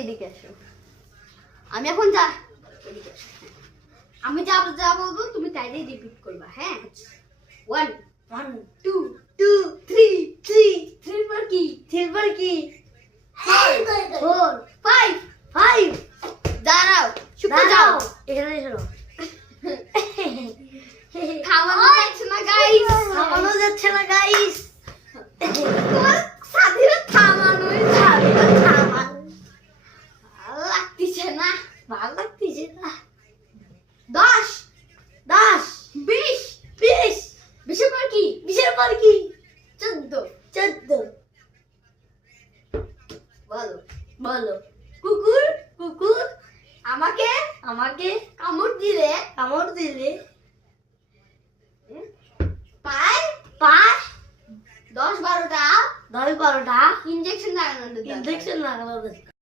এইদিকে আসো। আমি এখন যা এদিকে আসো। আমি যা যা বলবো তুমি তাইলেই রিপিট করবা, হ্যাঁ? 1 1 2 2 3 3 3 পর কি? 3 পর কি? 4 5 5 দাঁড়াও, চুপ যাও। এখানে এসো। থামানো যাচ্ছে না গাইস, থামানো যাচ্ছে না গাইস। তোমার সাথীরা থামানোই যাবে না, থামান। ভালো লাগতেছে না, ভালো লাগতেছে না। 10 10 20 20 20 এর পর কি? 20 এর পর কি? 14 14 বলো বলো। কুকুর কুকুর আমাকে আমাকে কামড় দিলে পায় পায় 10 12টা ইনজেকশন লাগানো